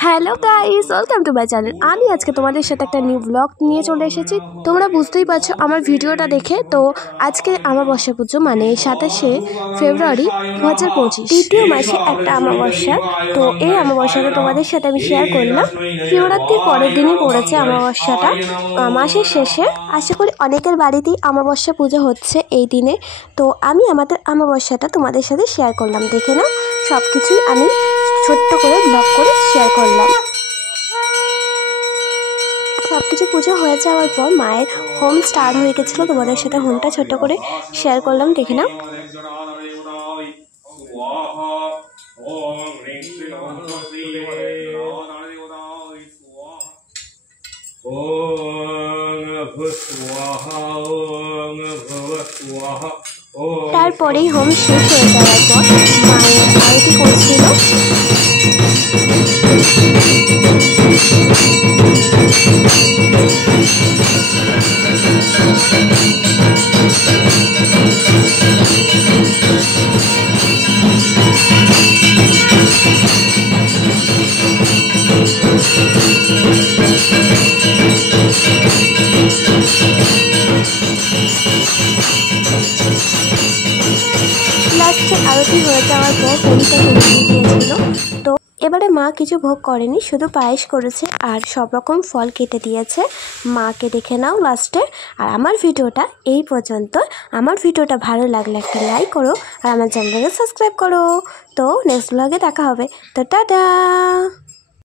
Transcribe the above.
Hello guys, welcome to my channel. আমি আজকে তোমাদের সাথে একটা নিউ ব্লগ নিয়ে চলে এসেছি। তোমরা বুঝতেই পারছো আমার ভিডিওটা দেখে। তো আজকে অমাবস্যা পুজো, মানে 27শে ফেব্রুয়ারি 2025, দ্বিতীয় মাসে একটা অমাবস্যা। তো এই অমাবস্যাটা তোমাদের সাথে আমি শেয়ার করলাম। শিবরাত্রির পরের দিনই পড়েছে অমাবস্যাটা, মাসের শেষে। আশা করি অনেকের বাড়িতেই অমাবস্যা পুজো হচ্ছে এই দিনে। তো আমি আমাদের অমাবস্যাটা তোমাদের সাথে শেয়ার করলাম। দেখে নাও, সব কিছুই আমি ছোট্ট করে ব্লগ করে শেয়ার করলাম। সব কিছু পুজো হয়ে যাওয়ার পর মায়ের হোম স্টার্ট হয়ে গেছিলো। তোমাদের সাথে হোমটা ছোট্ট করে শেয়ার করলাম, দেখে নাও। তারপরেই হোম শেষ হয়ে যাওয়ার পর মায়ের আরতি করছিল। লাস্টে আরতি হয়ে যাওয়ার পর হোমটা দিয়েছিল। তো এবারে মা কিছু ভোগ করেনি, শুধু পায়েস করেছে আর সব রকম ফল কেটে দিয়েছে মাকে। দেখে নাও লাস্টে। আর আমার ভিডিওটা এই পর্যন্ত। আমার ভিডিওটা ভালো লাগলে একটা লাইক করো আর আমার চ্যানেলটাকে সাবস্ক্রাইব করো। তো নেক্সট ব্লগে দেখা হবে। তো টাটা।